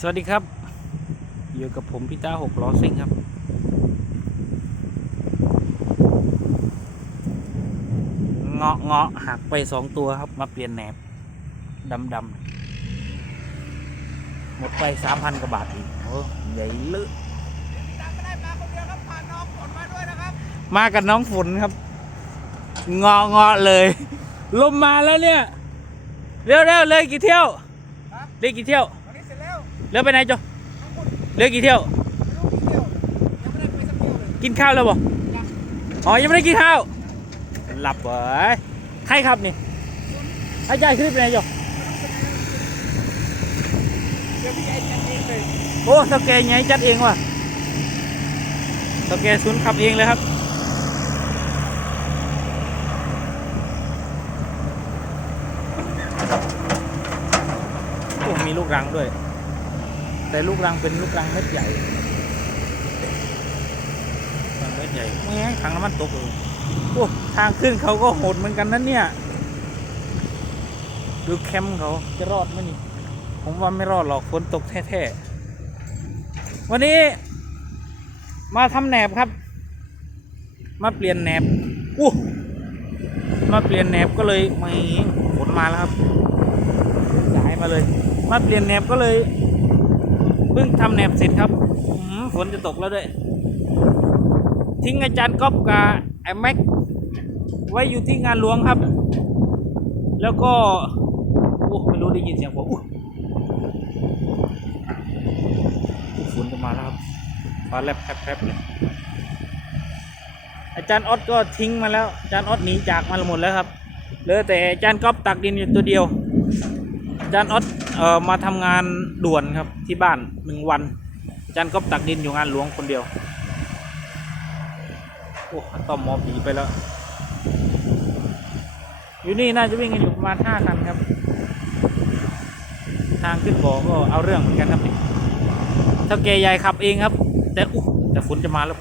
สวัสดีครับ อยู่กับผมพี่ต้าหกล้อซิ่งครับ เงาะเงาะหักไปสองตัวครับ มาเปลี่ยนแหนบดำดำหมดไปสามพันกว่าบาทอีกโอ้ใหญ่ลึกไม่ได้มาคนเดียวครับพาน้องฝนมาด้วยนะครับมากับน้องฝนครับ เงาะเงาะเลย ลมมาแล้วเนี่ย เร็วเร็วเลยกี่เที่ยวครับเรียกกี่เที่ยววันนี้ เสร็จแล้วเร็วไปไหนจ๊ะทั้งหมดเรียกกี่เที่ยวไม่รู้กี่เที่ยวยังไม่ได้ไปสักเที่ยวเลยกินข้าวแล้วบ่ยังอ๋อ ยังไม่ได้กินข้าว หลับเหรอใครครับนี่อาจารย์คลิปไหนจ๊ะเดี๋ยวพี่ไอ้จัดเองเลยโอ้เท่าแกไงจัดเองว่ะเท่าแกซุนขับเองเลยครับโอ้มีลูกรังด้วย แต่ลูกรังเป็นลูกรังเม็ดใหญ่รังเม็ดใหญ่แม่งถังน้ำมันตกเลยโอ้ทางขึ้นเขาก็โหดเหมือนกันนั่นเนี่ย ดูแคมป์เขาจะรอดไหมนี่ ผมว่าไม่รอดหรอกฝนตกแท้ๆ วันนี้ มาทำแหนบครับ มาเปลี่ยนแหนบอู้มาเปลี่ยนแหนบก็เลยไม่ฝนมาแล้วครับย้ายมาเลย มาเปลี่ยนแหนบก็เลย เพิ่งทำแหนบเสร็จครับฝนจะตกแล้วด้วย ทิ้งอาจารย์ก๊อฟกับไอ้แม็กไว้อยู่ที่งานหลวงครับ แล้วก็โอ้ไม่รู้ได้ยินเสียงผมฝนจะมาแล้วครับฟ้าแลบแพรบเลยอาจารย์ออสก็ทิ้งมาแล้ว อาจารย์ออสหนีจากมาหมดแล้วครับเหลือแต่อาจารย์ก๊อฟตักดินอยู่ตัวเดียว อาจารย์ออส เอ่อมาทำงานด่วนครับที่บ้านหนึ่งวันอาจารย์ก๊อฟตักดินอยู่งานหลวงคนเดียวโอ้ต้อมหมอผีไปแล้ว อยู่นี่น่าจะวิ่งกันอยู่ประมาณห้าคันครับ ทางขึ้นบ่อก็เอาเรื่องเหมือนกันครับนี่เท่าแกใหญ่ขับเองครับ แต่อู้แต่ฝนจะมาแล้ว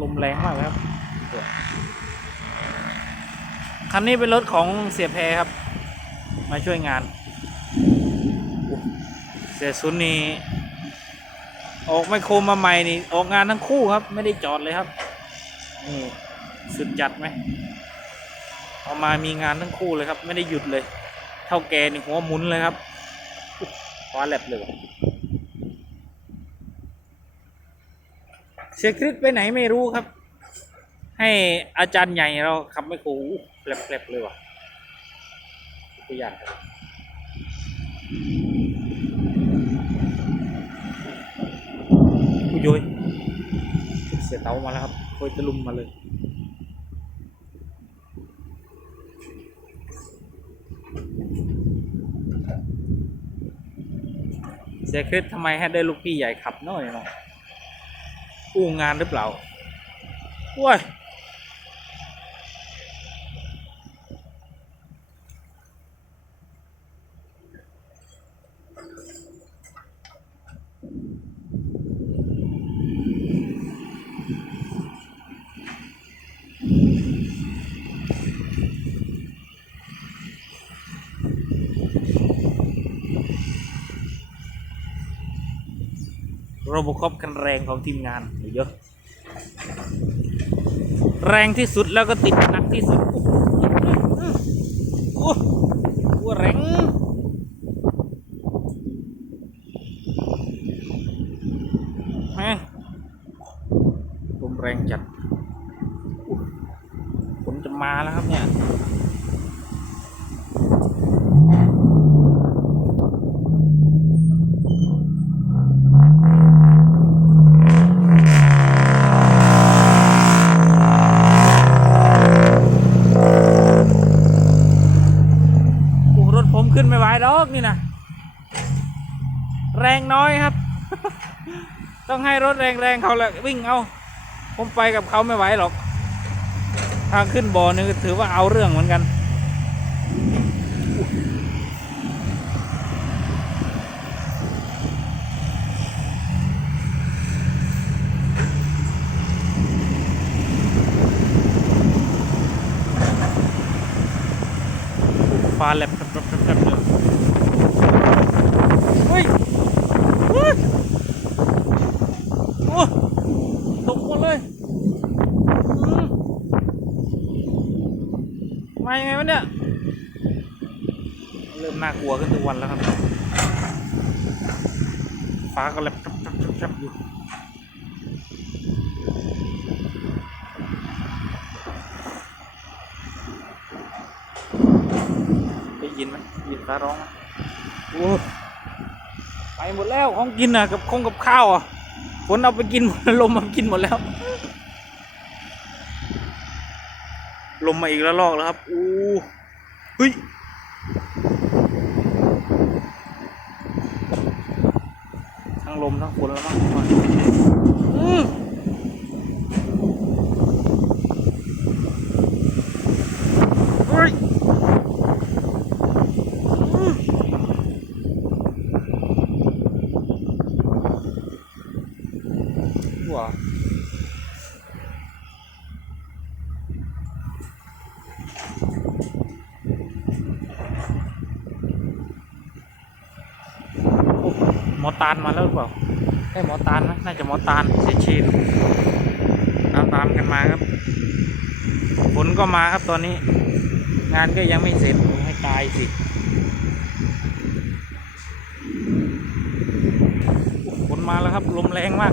ลมแรงมากครับ คันนี้เป็นรถของเสียแพครับ มาช่วยงาน เสียซุนนี่ออกไมโครมาใหม่นี่ออกงานทั้งคู่ครับ ไม่ได้จอดเลยครับนี่สุดจัดไหมเอามามีงานทั้งคู่เลยครับ ไม่ได้หยุดเลย เท่าแกนี่หัวหมุนเลยครับคว้าแลบเลยเสียคริสไปไหนไม่รู้ครับ ให้อาจารย์ใหญ่เราขับไม่คูแปลบๆเลยว่ะ ตัวอย่างครับอุ้ยโยยเสียเตามาแล้วครับโคยตะลุมมาเลยเสียคริสทำไมให้ได้ลูกพี่ใหญ่ขับน้อยเนาะอู้งานหรือเปล่าว้ย โรบคอปคันแรงของทีมงานเยอะแรงที่สุดแล้วก็ติดหนักที่สุดโอ้โหแรงแม่ลมแรงจัดอุ๊ยฝนจะมาแล้วครับเนี่ย โอ้รถผมขึ้นไม่ไหว ดอกนี่นะแรงน้อยครับ ต้องให้รถแรงๆเขาแหละวิ่งเอา ผมไปกับเขาไม่ไหวหรอก ทางขึ้นบ่อนี่ถือว่าเอาเรื่องเหมือนกัน ฟ้าแลบ มายังไงวะเนี่ย เริ่มน่ากลัวขึ้นทุกวันแล้วครับ ฟ้าก็แลบจับชับอยู่ได้ยินไหมยินฟ้าร้องโอ้ไปหมดแล้วของกินอะกับของกับข้าวอะฝนเอาไปกินลมมากินหมดแล้ว ลมมาอีกแล้วลอกแล้วครับอู้เฮ้ยทั้งลมทั้งฝนแล้วมั้งอืมเฮ้ยอืมว้าโอ้หมอตานมาแล้วหรือเปล่าได้หมอตาลไหมน่าจะหมอตาลเสียชีนตามตามกันมาครับฝนก็มาครับตอนนี้ งานก็ยังไม่เสร็จให้ตายสิฝนมาแล้วครับลมแรงมาก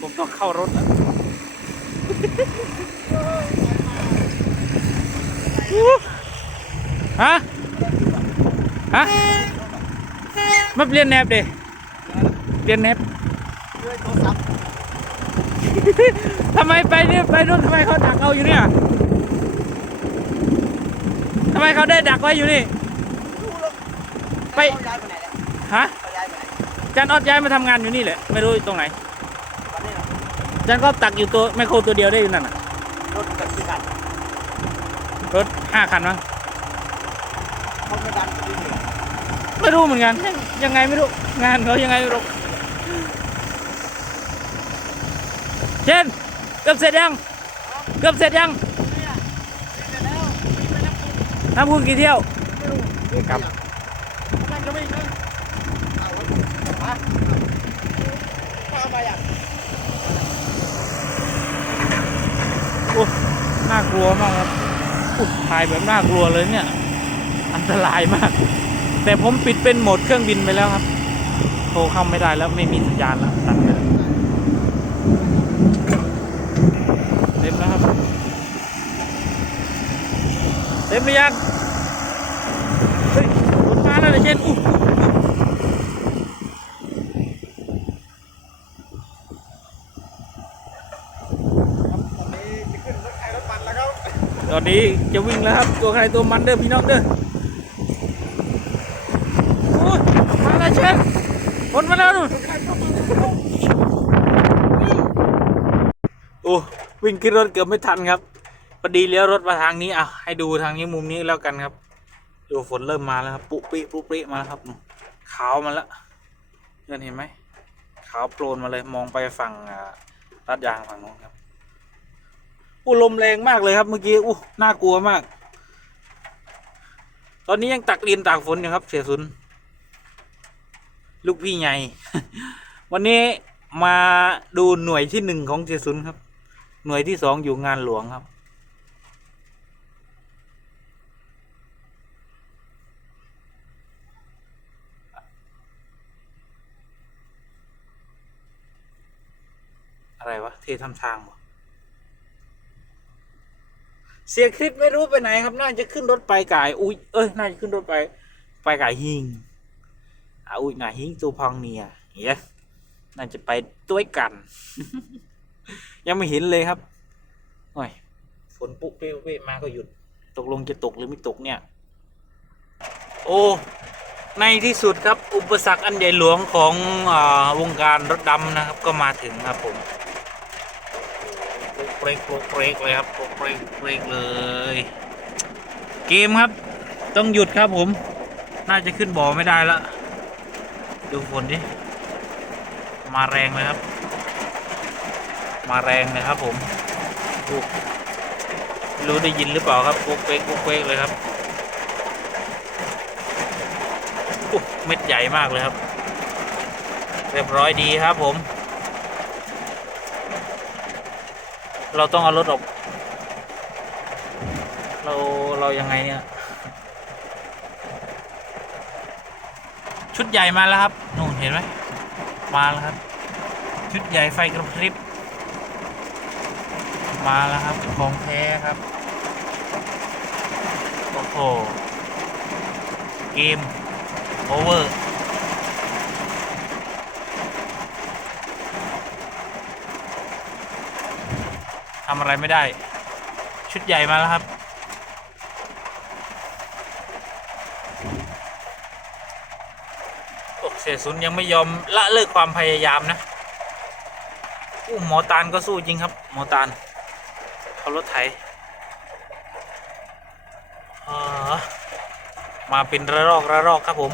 ผมต้องเข้ารถแล้วฮะ ฮะมาเปลี่ยนแนบเดเปลี่ยนแนบด้วยโทรศัพท์ทำไมไปเนี่ยไปนู่นทำไมเขาดักเอาอยู่เนี่ยทำไมเขาได้ดักไว้อยู่นี่รู้แล้วไปเขาย้ายไปไหนเนี่ยฮะเขาย้ายไปไหนจันออดย้ายมาทำงานอยู่นี่แหละ ไม่รู้อยู่ตรงไหนวันนี้เหรอจันก็ตักอยู่ตัวแมคโครตัวเดียวได้อยู่นั่นน่ะรถกับที่กันรถห้าคันมั้ง เขาไม่ดันไปที่นี่ไม่รู้เหมือนกัน ยังไงไม่รู้ งานเขายังไงไม่รู้เช่นเกือบเสร็จยังเกือบเสร็จยังเนี่ยเสร็จแล้วมีไปน้ำพุน้ำพุกี่เที่ยวไม่รู้ครับกำลังจะวิ่งนะเอารถมามาเอามาอย่างโอ้น่ากลัวมากครับอุ๊ยถ่ายแบบน่ากลัวเลยเนี่ย อันตรายมาก แต่ผมปิดเป็นโหมดเครื่องบินไปแล้วครับ โทรเข้าไม่ได้แล้วไม่มีสัญญาณแล้วตัดไปแล้วเต็มแล้วครับ เต็มหรือยังเฮ้ยรถมาแล้วเดี๋ยวเช่นอู้ตอนนี้จะขึ้นรถใครรถมันแล้วครับตอนนี้จะวิ่งแล้วครับ ตัวใครตัวมันเด้อพี่น้องเด้อโอ้ยมาแล้วเช่นฝน มาแล้วนู่นโอ้วิ่งขึ้นรถเกือบไม่ทันครับพอดีเลี้ยวรถมาทางนี้อะให้ดูทางนี้มุมนี้แล้วกันครับดูฝนเริ่มมาแล้วครับปุปิปุปิมาแล้วครับขาวมาแล้วเพื่อนเห็นไหมขาวโปรนมาเลยมองไปฝั่งอ่าลาดยางฝั่งโน้นครับอู้ลมแรงมากเลยครับเมื่อกี้อู้น่ากลัวมาก ตอนนี้ยังตักเรียนตากฝนอยู่ครับเสียสุน ลูกพี่ใหญ่ วันนี้มาดูหน่วยที่หนึ่งของเจสุนครับ หน่วยที่สองอยู่งานหลวงครับ อะไรวะ เททำทางวะเสียคลิปไม่รู้ไปไหนครับ น่าจะขึ้นรถไปไก่อุ้ยเอ้ย น่าจะขึ้นรถไป ไปไก่หิง อะอุ้ยหน่าหิงตัวพองเนียเหี้ยน่าจะไปด้วยกัน ยังไม่เห็นเลยครับโอ้ยฝนปุ๊บเป๊ะเป๊ะมาก็หยุด ตกลงจะตกหรือไม่ตกเนี่ย โอ้ในที่สุดครับอุปสรรคอันใหญ่หลวงของอาวงการรถดำนะครับ ก็มาถึงครับผมโปรกเปรกโปรกเปรกเลยครับโปรกเปรกเปรกเลย เกมครับ ต้องหยุดครับผม น่าจะขึ้นบ่อไม่ได้ละ ดูฝนดิ มาแรงเลยครับ มาแรงเลยครับผมดูรู้ได้ยินหรือเปล่าครับกุ๊กเป๊กกุ๊กเป๊กเลยครับอุ๊ยเม็ดใหญ่มากเลยครับ เรียบร้อยดีครับผม เราต้องเอารถออก เราเรายังไงเนี่ย ชุดใหญ่มาแล้วครับนู่นเห็นไหมมาแล้วครับ ชุดใหญ่ไฟกระพริบ มาแล้วครับของแท้ครับโอ้โหเกมโอเวอร์ทำอะไรไม่ได้ ชุดใหญ่มาแล้วครับ โอ้เสียศูนย์ยังไม่ยอมละเลิกความพยายามนะอู้หมอตานก็สู้จริงครับ หมอตานเขารถไถเออมาเป็นระลอกระลอกครับผม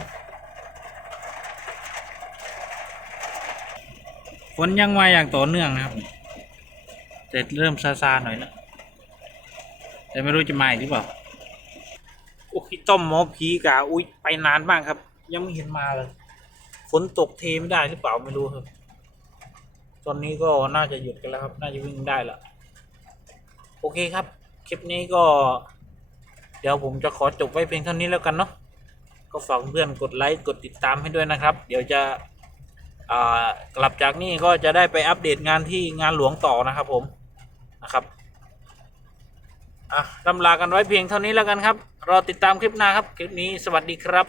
ฝนยังมาอย่างต่อเนื่องนะครับ แต่เริ่มซาซาหน่อยนะแต่ไม่รู้จะมาอีกหรือเปล่าโอ้ยต้มหมอผีกะอุ้ยไปนานมากครับ ยังไม่เห็นมาเลย ฝนตกเทไม่ได้หรือเปล่าไม่รู้ครับ ตอนนี้ก็น่าจะหยุดกันแล้วครับ น่าจะวิ่งได้ละโอเคครับ คลิปนี้ก็ เดี๋ยวผมจะขอจบไว้เพียงเท่านี้แล้วกันเนาะ ก็ฝากเพื่อนกดไลค์ กดติดตามให้ด้วยนะครับ เดี๋ยวจะกลับจากนี่ก็จะได้ไปอัปเดตงานที่งานหลวงต่อนะครับผมนะครับอะลำลากันไว้เพียงเท่านี้แล้วกันครับ รอติดตามคลิปหน้าครับ คลิปนี้สวัสดีครับ